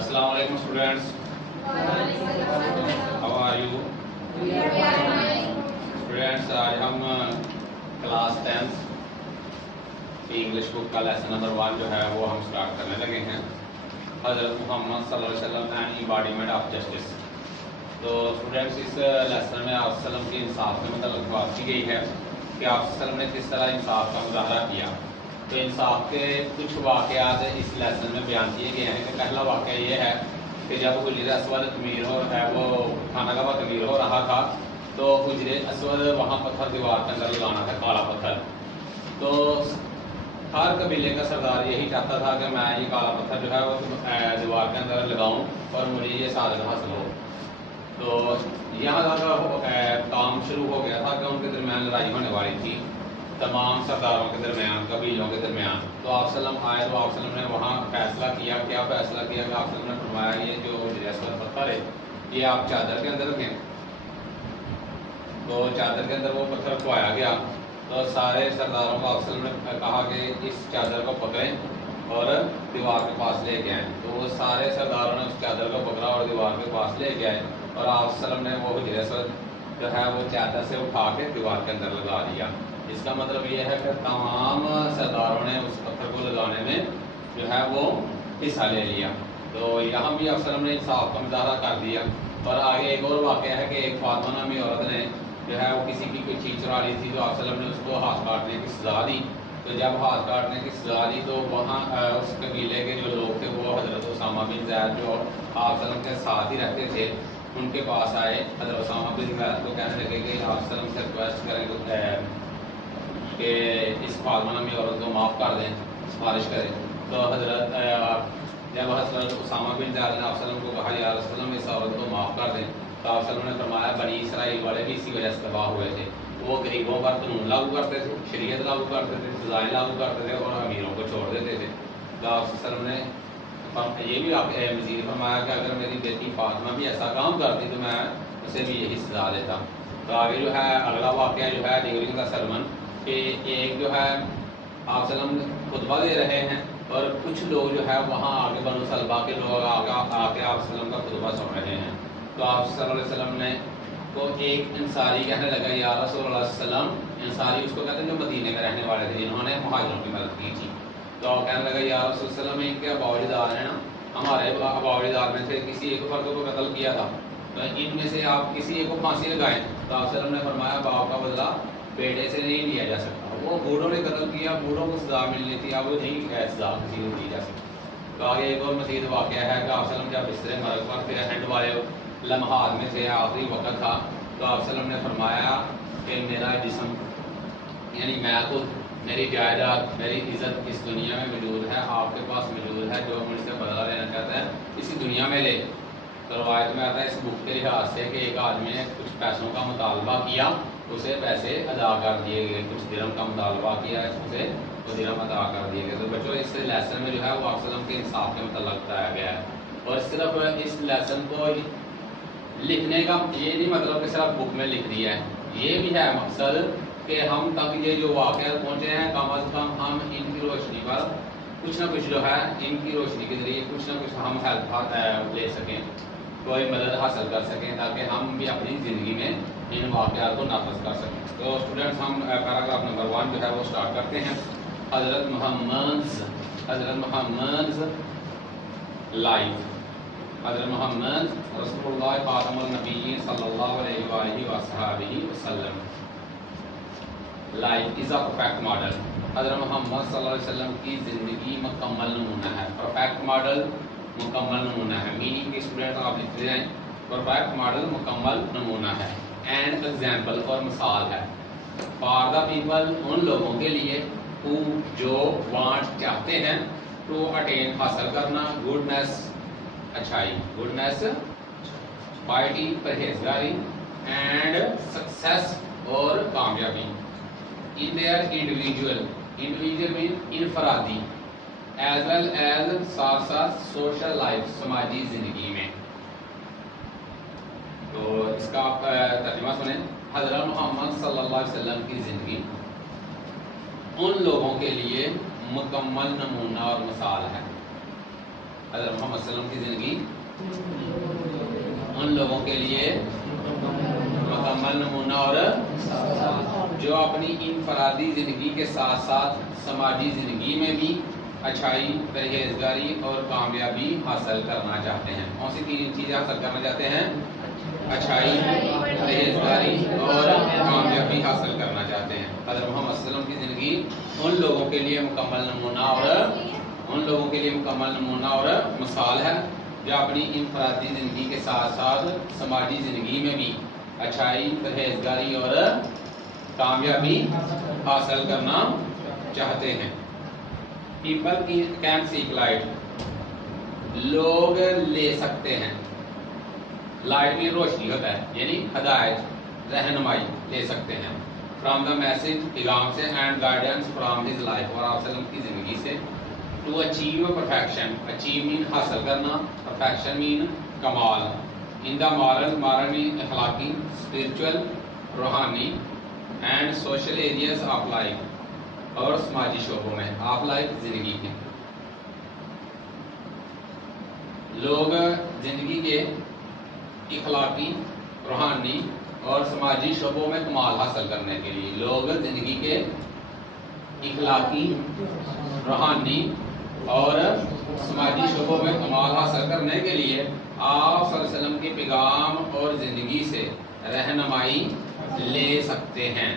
السلام علیکم students, how are you students? آج ہم کلاس 10 کی انگلش بک کا لیسن نمبر 1 جو ہے وہ ہم اسٹارٹ کرنے لگے ہیں، حضرت محمد صلی اللہ علیہ وسلم اینڈ ایمباڈیمنٹ آف جسٹس۔ تو اسٹوڈینٹس، اس لیسن میں آپ وسلم کی انصاف کے متعلق بات کی گئی ہے کہ آپ وسلم نے کس طرح انصاف کا مظاہرہ کیا۔ تو انصاف کے کچھ واقعات اس لیسن میں بیان کیے گئے ہیں کہ پہلا واقعہ یہ ہے کہ جب حجر اسود تعمیر وہ خانہ کعبہ تعمیر ہو رہا تھا تو حجر اسود وہاں پتھر دیوار کے اندر لگانا تھا، کالا پتھر۔ تو ہر قبیلے کا سردار یہی چاہتا تھا کہ میں یہ کالا پتھر جو ہے وہ دیوار کے اندر لگاؤں اور مجھے یہ سعادت حاصل ہو۔ تو یہاں تک کام شروع ہو گیا تھا کہ ان کے درمیان لڑائی ہونے والی تھی، تمام سرداروں کے درمیان، قبیلوں کے درمیان۔ تو آپ وسلم آئے تو آپ وسلم نے وہاں فیصلہ کیا۔ کیا فیصلہ کیا کہ آپ وسلم نے فرمایا یہ جو حجر اسود پتھر ہے یہ آپ چادر کے اندر رکھیں۔ تو چادر کے اندر وہ پتھر کھوایا گیا۔ تو سارے سرداروں کو آپ وسلم نے کہا کہ اس چادر کو پکڑیں اور دیوار کے پاس لے کے آئیں۔ تو وہ سارے سرداروں نے اس چادر کو پکڑا اور دیوار کے پاس لے کے آئے، اور آپ وسلم نے وہ حجر اسود جو ہے وہ چادر سے اٹھا کے دیوار کے اندر لگا دیا۔ اس کا مطلب یہ ہے کہ تمام سرداروں نے اس پتھر کو لگانے میں جو ہے وہ حصہ لے لیا۔ تو یہاں بھی آپ وسلم نے انصاف کا مظاہرہ کر دیا۔ اور آگے ایک اور واقعہ ہے کہ ایک فاطمہ نامی عورت نے جو ہے وہ کسی کی کوئی چیز چرا لی تھی، تو آپ وسلم نے اس کو ہاتھ کاٹنے کی سزا دی۔ تو جب ہاتھ کاٹنے کی سزا دی تو وہاں اس قبیلے کے جو لوگ تھے وہ حضرت اسامہ بن زید جو آپ وسلم کے ساتھ ہی رہتے تھے ان کے پاس آئے۔ حضرت اسامہ بن زید کو کہنے لگے کہ آپ وسلم سے ریکویسٹ کریں کہ اس فاطمہ نامی عورت کو معاف کر دیں، سفارش کریں۔ تو حضرت جب حضرت اسامہ بن زید نے آپ وسلم کو کہا یا رسول اللہ اس عورت کو معاف کر دیں، تو آپ وسلم نے فرمایا بنی اسرائیل والے بھی اسی وجہ سے تباہ ہوئے تھے، وہ غریبوں پر قانون لاگو کرتے تھے، شریعت لاگو کرتے تھے، سزائیں لاگو کرتے تھے اور امیروں کو چھوڑ دیتے تھے۔ تو آپ وسلم نے یہ بھی آپ مزید فرمایا کہ اگر میری بیٹی فاطمہ بھی ایسا کام کرتی تو میں اسے بھی یہی سزا دیتا۔ تو آگے جو ہے اگلا واقعہ جو ہے ڈیورنگ کا سرمن، کہ ایک جو ہے آپ وسلم خطبہ دے رہے ہیں اور کچھ لوگ جو ہے وہاں آگے بنو سلمہ کے لوگ آ کے آپ وسلم کا خطبہ سن رہے ہیں۔ تو آپ صلی اللہ علیہ وسلم نے کو ایک انصاری کہنے لگا یا رسول اللہ صلی اللہ علیہ وسلم، انصاری اس کو کہتے ہیں جو مدینے میں رہنے والے تھے جنہوں نے مہاجروں کی مدد کی تھی۔ تو کہنے لگا یا رسول اللہ علیہ وسلم ان کے ابا اجداد ہیں نا، ہمارے ابا اجداد میں سے کسی ایک فرد کو قتل کیا تھا، تو ان میں سے آپ کسی ایک کو پھانسی لگائیں۔ تو آپ صلی اللہ علیہ وسلم نے فرمایا باپ کا بدلہ بیٹے سے نہیں لیا جا سکتا، وہ بوڑھوں نے قتل کیا، بوڑھوں کو سزا ملنی تھی، اب وہ نہیں سزا کسی کو دی جا سکتی۔ تو آگے ایک اور مزید واقعہ ہے کہ آپ صلی اللہ علیہ وسلم جب بستر مرگ پر تھے، ہینڈ والے لمحات میں تھے، آخری وقت تھا، تو آپ صلی اللہ علیہ وسلم نے فرمایا کہ میرا جسم یعنی میں خود، میری جائیداد، میری عزت اس دنیا میں موجود ہے، آپ کے پاس موجود ہے، جو مجھ سے بدلہ لینا چاہتا ہے اسی دنیا میں لے۔ تو روایت میں آتا ہے اس بک کے لحاظ سے کہ ایک آدمی نے کچھ پیسوں کا مطالبہ کیا، اسے پیسے ادا کر دیے گئے، کچھ درہم کا مطالبہ کیا اسے وہ درہم ادا کر دیے گئے۔ تو بچوں اس لیسن میں جو ہے وہ آپ وسلم کے انصاف کے متعلق بتایا گیا ہے۔ اور صرف اس لیسن کو لکھنے کا یہ نہیں مطلب کہ صرف بک میں لکھ دیا ہے، یہ بھی ہے مقصد کہ ہم تک یہ جو واقعات پہنچے ہیں کم از کم ہم ان کی روشنی پر کچھ نہ کچھ جو ہے ان کی روشنی کے ذریعے کچھ نہ کچھ ہم ہیلپ لے سکیں، کوئی مدد حاصل کر سکیں، تاکہ ہم بھی اپنی زندگی میں ان واقعات کو نافذ کر سکیں۔ تو اسٹوڈنٹس ہم پیراگراف نمبر 1 جو ہے وہ اسٹارٹ کرتے ہیں۔ حضرت محمد لائف، حضرت محمد رسول اللہ خاتم النبیین صلی اللہ علیہ وآلہ وصحبہ وسلم۔ Life is a perfect model, حضرت محمد صلی اللہ علیہ وسلم کی زندگی مکمل نمونہ ہے۔ پرفیکٹ ماڈل مکمل نمونہ ہے، میننگ کے اسٹوڈنٹ آپ لکھتے ہیں پرفیکٹ ماڈل مکمل نمونہ ہے، اینڈ ایگزامپل اور مثال ہے۔ فار دا پیپل ان لوگوں کے لیے ہو جو وانٹ چاہتے ہیں، ٹو اٹین حاصل کرنا، گڈنس اچھائی، گڈنس پائٹی پرہیزگاری، اینڈ سکسیس اور کامیابی، ان دیئر انڈیویجول مین انفرادی، ایز ویل ایز ساتھ ساتھ سوشل لائف سماجی زندگی میں۔ تو اس کا آپ ترجمہ سنیں۔ حضرت محمد صلی اللہ علیہ وسلم کی زندگی ان لوگوں کے لیے مکمل نمونہ اور مثال ہے۔ حضرت محمد صلی اللہ علیہ وسلم کی زندگی ان لوگوں کے لیے مکمل نمونہ اور جو اپنی انفرادی زندگی کے ساتھ ساتھ سماجی زندگی میں بھی اچھائی، پرہیزگاری اور کامیابی حاصل کرنا چاہتے ہیں۔ کون سی تین چیزیں حاصل کرنا چاہتے ہیں؟ اچھائی، پرہیزگاری اور کامیابی حاصل کرنا چاہتے ہیں۔ حضرت محمد صلی اللہ علیہ وسلم کی زندگی ان لوگوں کے لیے مکمل نمونہ اور مثال ہے جو اپنی انفرادی زندگی کے ساتھ ساتھ سماجی زندگی میں بھی اچھائی، پرہیزگاری اور کامیابی حاصل کرنا چاہتے ہیں۔ پیپل کین سیک لائٹ، لوگ لے سکتے ہیں۔ لائٹ میں روشنی ہوتا ہے، یعنی ہدایت، رہنمائی لے سکتے ہیں۔ فرام دا میسج، پیغام سے، and guidance from his life, اور آپ وسلم کی زندگی سے۔ ٹو اچیو پرفیکشن، اچیو مین حاصل کرنا، پرفیکشن مین کمال۔ ان دا مارل مین اخلاقی، اسپرچل روحانی، and social areas of life, اور سماجی شعبوں میں آف لائف زندگی کے لوگ زندگی کے اخلاقی، روحانی اور سماجی شعبوں میں کمال حاصل کرنے کے لیے، لوگ زندگی کے اخلاقی، روحانی اور سماجی شعبوں میں کمال حاصل کرنے کے لیے آپ صلی اللہ علیہ وسلم کے پیغام اور زندگی سے رہنمائی لے سکتے ہیں۔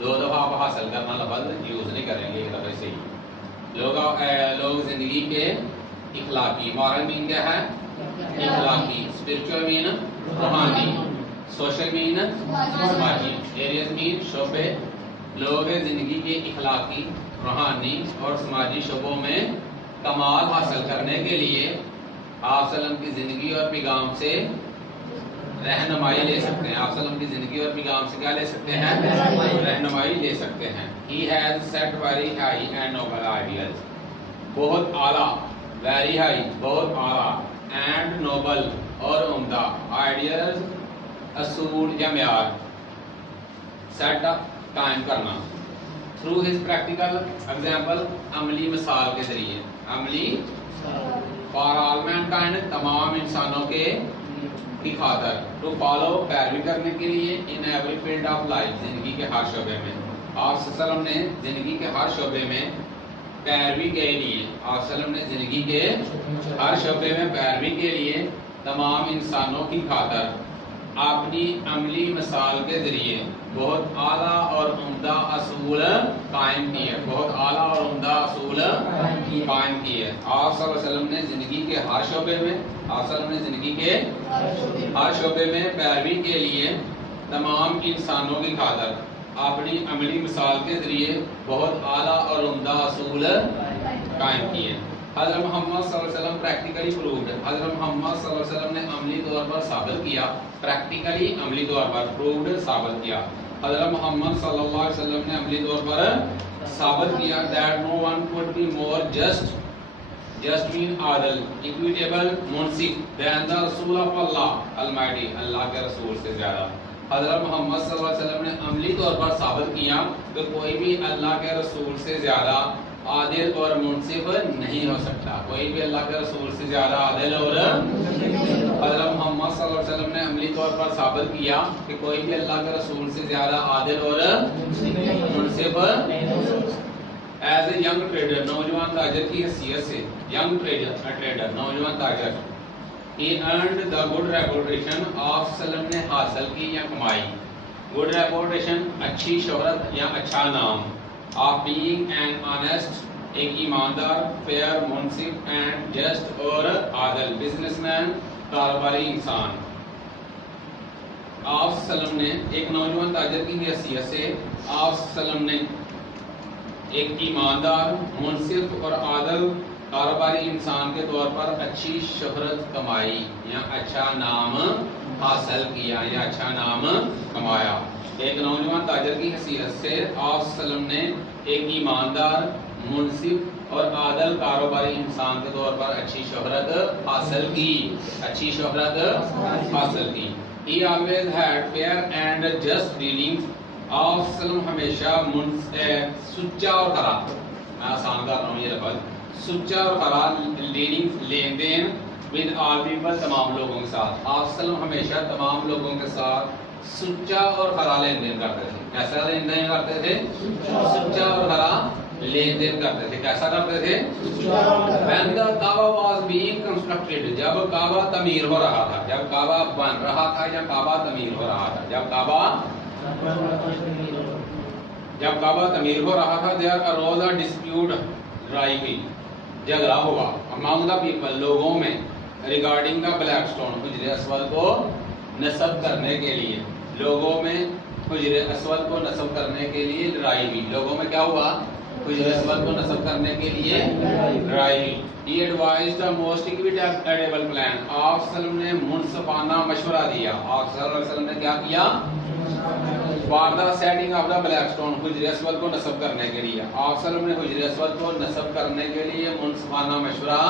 دو دفعہ آپ حاصل کرنا لفظ یوز نہیں کریں گے، ایک دفعہ سے ہی۔ لوگ زندگی کے اخلاقی، مورل مین کیا ہے؟ اخلاقی، اسپرچل مین روحانی، سوشل مین سماجی، ایریاز مین شعبے۔ لوگ زندگی کے اخلاقی، روحانی اور سماجی شعبوں میں کمال حاصل کرنے کے لیے آپ صلی اللہ علیہ وسلم کی زندگی اور پیغام سے رہنمائی لے سکتے ہیں۔ آپ صلی اللہ علیہ وسلم کی زندگی اور پیغام سے کیا لے سکتے ہیں؟ رہنمائی لے سکتے ہیں۔ He has set very high and noble ideals، بہت اعلیٰ، very high بہت اعلیٰ، and noble اور عمدہ، ideals اصول یا معیار، set up قائم کرنا۔ through his practical example، عملی مثال کے ذریعے، عملی for all mankind، تمام انسانوں کے کی خاطر، to follow پیروی کرنے کے لیے، in every field of life، زندگی کے ہر شعبے میں۔ آپ صلی اللہ علیہ وسلم نے زندگی کے ہر شعبے میں پیروی کے لیے، آپ صلی اللہ علیہ وسلم نے زندگی کے ہر شعبے میں پیروی کے لیے تمام انسانوں کی خاطر اپنی عملی مثال کے ذریعے بہت اعلیٰ اور عمدہ اصول قائم کیے، بہت اعلیٰ اور عمدہ اصول قائم کیے۔ آپ صلی اللہ علیہ وسلم نے زندگی کے ہر شعبے میں، آپ صلی اللہ علیہ وسلم نے زندگی کے ہر شعبے میں پیروی کے لیے تمام انسانوں کی خاطر اپنی عملی مثال کے ذریعے بہت اعلیٰ اور عمدہ اصول قائم کیے۔ حضرت محمد صلی اللہ علیہ وسلم پریکٹیکلی پرووڈ، حضرت محمد صلی اللہ علیہ وسلم نے عملی طور پر ثابت کیا، پریکٹیکلی عملی طور پر پرووڈ ثابت کیا، حضرت محمد صلی اللہ علیہ وسلم نے عملی طور پر ثابت کیا that no one could be more just mean Adil, equitable، Munsif than the رسول of Allah Almighty، اللہ کے رسول سے زیادہ۔ حضرت محمد صلی اللہ علیہ وسلم نے عملی طور پر ثابت کیا کہ کوئی بھی اللہ کے رسول سے زیادہ عادل اور منصف نہیں ہو سکتا، کوئی بھی اللہ کے رسول سے زیادہ عادل اور حضرت محمد صلی اللہ علیہ وسلم نے عملی طور پر ثابت کیا کہ کوئی بھی اللہ کے رسول سے زیادہ عادل اور منصف ایز اے ینگ ٹریڈر، نوجوان تاجر کی حیثیت سے، ینگ ٹریڈر نوجوان تاجر، he earned the good reputation، آپ صلی اللہ علیہ وسلم نے حاصل کی یا کمائی، good reputation اچھی شہرت یا اچھا نام، of being an honest ایک ایماندار، fair منصف and just اور عادل بزنس مین کاروباری انسان۔ آپ صلی اللہ علیہ وسلم نے ایک نوجوان تاجر کی حیثیت سے آپ صلی اللہ علیہ وسلم نے ایک ایماندار، منصف اور عادل کاروباری انسان کے طور پر اچھی شہرت کمائی یا اچھا نام حاصل کیا یا اچھا نام کمایا۔ ایک نوجوان تاجر کی حیثیت سے آپ صلی اللہ علیہ وسلم نے ایک ایماندار، منصف اور عادل کاروباری انسان کے طور پر اچھی شہرت حاصل کی، اچھی شہرت حاصل کی۔ He always had fair and just dealings، آپ صلی اللہ علیہ وسلم ہمیشہ سچا اور خراب، میں آسان کر رہا ہوں یہ لفظ، سچا اور خراب ڈیلنگ، لین دین، ود آل پیپل تمام لوگوں کے ساتھ. آپ وسلم ہمیشہ تمام لوگوں کے ساتھ سچا اور خرا لین دین کرتے تھے. کیسا لین دین کرتے تھے؟ سچا اور خرا لین دین کرتے تھے. کیسا کرتے تھے؟ when the Kaaba was being constructed, جب کعبہ تعمیر ہو رہا تھا، جب کعبہ بن رہا تھا یا کعبہ تعمیر ہو رہا تھا، جب کعبہ تعمیر ہو رہا تھا، there arose a dispute لڑائی ہوئی، جھگڑا ہوا among the people لوگوں میں regarding the black stone حجر اسود کو نصب کرنے کے لیے. لوگوں میں حجر اسود کو نصب کرنے کے لیے لڑائی ہوئی. لوگوں میں کیا ہوا؟ حجر اسود کو نصب کرنے کے لیے لڑائی ہوئی. He advised the most equitable plan. آپ صلی اللہ علیہ وسلم نے منصفانہ مشورہ دیا. آپ صلی اللہ علیہ وسلم نے کیا کیا؟ for the setting of the black stone حجر اسود کو نصب کرنے کے لیے. آپ صلی اللہ علیہ وسلم نے حجر اسود کو نصب کرنے کے لیے منصفانہ مشورہ.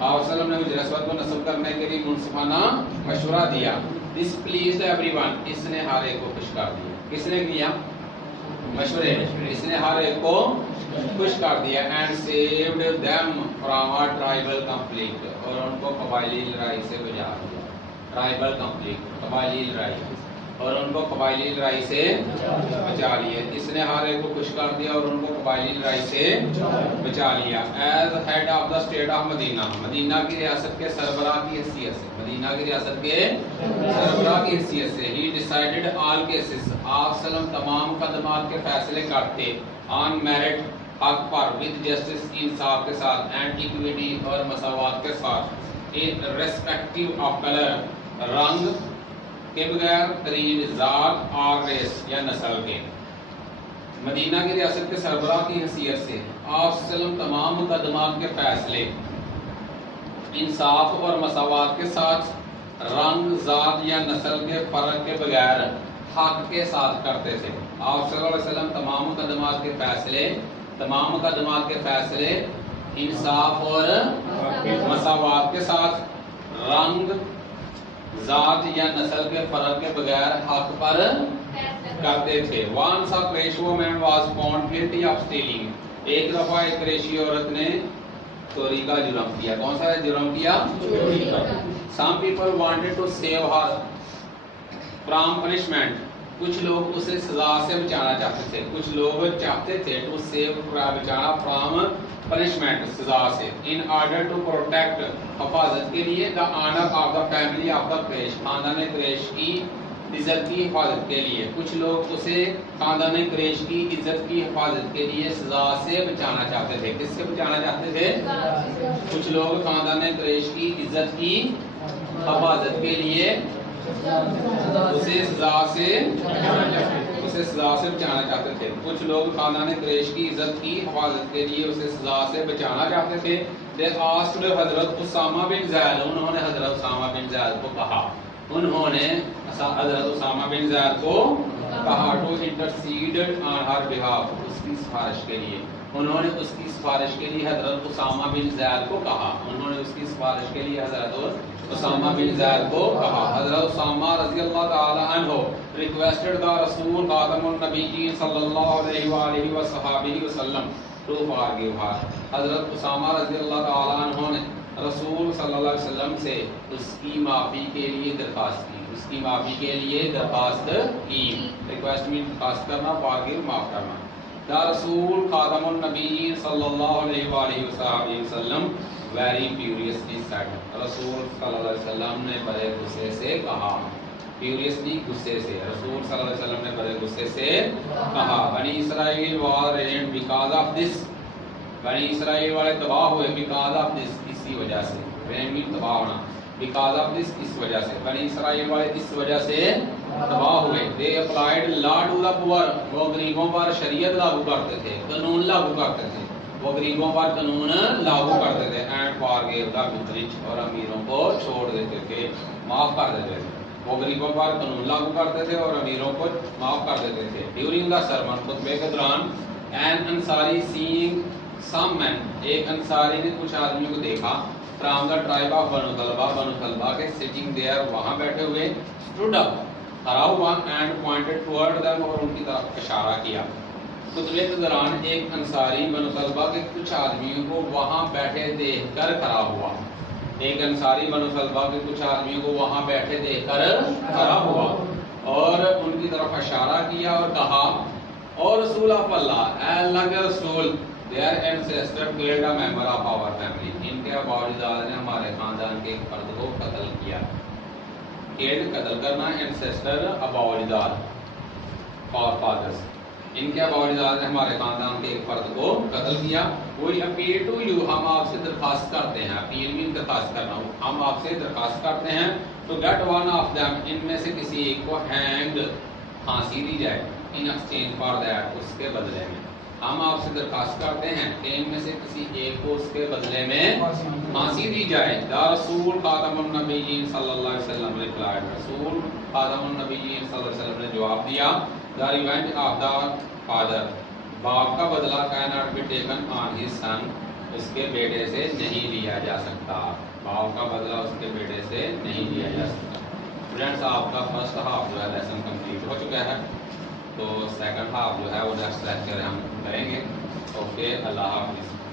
آپ صلی اللہ علیہ وسلم نے حجر اسود کو نصب کرنے کے لیے منصفانہ مشورہ دیا. This pleased everyone. اس نے ہر ایک کو خوش کر دیا. کس نے کیا؟ مشورے نے. اس نے ہر ایک کو خوش کر دیا. And saved them from a tribal conflict. اور ان کو قبائلی لڑائی سے بچا دیا. Tribal conflict قبائلی لڑائی اور ان کو قبائلی لڑائی سے بچا لیا. اس نے ہر ایک کو خوش کر دیا اور ان کو قبائلی لڑائی سے بچا لیا. As head of the state of مدینہ، مدینہ کی ریاست کے سربراہ کی حیثیت سے، مدینہ کی ریاست کے سربراہ کی حیثیت سے he decided all cases. آپ وسلم تمام مقدمات کے فیصلے کرتے on merit حق پر with justice انصاف کے ساتھ and equity اور مساوات کے ساتھ irrespective of color رنگ کے بغیر، قریب ذات اور ریس یا نسل کے. مدینہ کی ریاست کے سربراہ کی حیثیت سے آپ صلی اللہ علیہ وسلم تمام مقدمات کے فیصلے انصاف اور مساوات کے ساتھ رنگ، ذات یا نسل کے فرق کے بغیر حق کے ساتھ کرتے تھے. آپ صلی اللہ علیہ وسلم تمام مقدمات کے فیصلے انصاف اور مساوات کے ساتھ رنگ، ذات یا نسل کے فرق کے بغیر حق پر کرتے تھے. Once a Quraysh woman was found guilty of stealing. ایک دفعہ ایک قریشی عورت نے چوری کا جرم کیا. کون سا جرم کیا؟ چوری کا. Some people wanted to save her from punishment. کچھ لوگ اسے سزا سے بچانا چاہتے تھے. کچھ لوگ چاہتے تھے to save بچانا from punishment سزا سے. In order to protect حفاظت کے لیے the honor of the family of the Quraysh خاندان قریش کی عزت کی حفاظت کے لیے. کچھ لوگ اسے خاندان قریش کی عزت کی حفاظت کے لیے سزا سے بچانا چاہتے تھے. کس سے بچانا چاہتے تھے؟ کچھ لوگ خاندان قریش کی عزت کی حفاظت کے لیے اسے سزا سے بچانا چاہتے تھے. کچھ لوگ خاندان قریش کی عزت کی حفاظت کے لیے اسے سزا سے بچانا چاہتے تھے. They asked حضرت اسامہ بن زید. انہوں نے حضرت اسامہ بن زید کو کہا to intercede on her behalf. اس کی سفارش کے لیے انہوں نے اس کی سفارش کے لیے حضرت اسامہ بن زید کو کہا. انہوں نے اس کی سفارش کے لیے حضرت اسامہ بن زید کو کہا. حضرت اسامہ رضی اللہ تعالی عنہ requested the رسول خاتم النبیین صلی اللہ علیہ وآلہ وصحبہ وسلم to forgive her. حضرت اسامہ رضی اللہ تعالی عنہ نے رسول صلی اللہ علیہ وسلم سے اس کی معافی کے لیے درخواست کی. اس کی معافی کے لیے درخواست کی. ریکویسٹ میں درخواست کرنا، forgive معاف کرنا. دا رسول خاتم النبیین صلی اللہ علیہ وآلہ وسلم very furiously said. رسول صلی اللہ علیہ وسلم نے بڑے غصے سے کہا. furiously غصے سے. رسول صلی اللہ علیہ وسلم نے بڑے غصے سے کہا. بنی اسرائیل were ruined because of this. بنی اسرائیل والے تباہ ہوئے because of this اسی وجہ سے. تباہ ہونا because of this اس وجہ سے. بنی اسرائیل والے اس وجہ سے تباہ ہوئے. They applied law to the poor. وہ غریبوں پر شریعت لاگو کرتے تھے، قانون لاگو کرتے تھے. وہ غریبوں پر قانون لاگو کرتے تھے. And forgave the rich. اور امیروں کو چھوڑ دیتے تھے، معاف کر دیتے تھے. وہ غریبوں پر قانون لاگو کرتے تھے اور امیروں کو معاف کر دیتے تھے. During the sermon خطبے کے دوران an Ansari seeing some men. ایک انصاری نے کچھ آدمیوں کو دیکھا. From the tribe of بنو طلبہ کے sitting there وہاں بیٹھے ہوئے. Stood up کھڑا ہوا and pointed toward them اور ان کی طرف اشارہ کیا. خطبے کے دوران ایک انصاری بنو طلبہ کے کچھ آدمیوں کو وہاں بیٹھے دیکھ کر کھڑا ہوا. ایک انصاری بنو سلمہ کے کچھ آدمیوں کو وہاں بیٹھے دیکھ کر خراب ہوا اور ان کی طرف اشارہ کیا اور کہا اور رسول آف اللہ، اے اللہ کے رسول، their ancestor killed a member of our family، ان کے آباء و اجداد نے ہمارے خاندان کے ایک فرد کو قتل کیا۔ killed قتل کرنا، ancestor آباء و اجداد اور fathers، ان کے آباء و اجداد نے ہمارے خاندان کے ایک فرد کو قتل کیا۔ وہی اپیل ٹو یو، ہم آپ سے درخواست کرتے ہیں، اپیل بھی درخواست کرنا، ہم آپ سے درخواست کرتے ہیں تو گیٹ ون آف دیم، ان میں سے کسی ایک کو ہینگڈ، پھانسی دی جائے، ان ایکسچینج فار دیٹ، اس کے بدلے میں۔ ہم آپ سے درخواست کرتے ہیں کہ ان میں سے کسی ایک کو اس کے بدلے میں پھانسی دی جائے۔ یا رسول خاتم النبیین صلی اللہ علیہ وسلم replied، رسول خاتم النبیین صلی اللہ علیہ وسلم نے جواب دیا، the revenge of the father، باپ کا بدلہ cannot be taken on his son، اس کے بیٹے سے نہیں لیا جا سکتا، باپ کا بدلہ اس کے بیٹے سے نہیں لیا جا سکتا۔ اسٹوڈینٹس آپ کا فرسٹ ہاف جو ہے لیسن کمپلیٹ ہو چکا ہے، تو سیکنڈ ہاف جو ہے وہ نیکسٹ لیکچر ہم کریں گے۔ اوکے، اللہ حافظ۔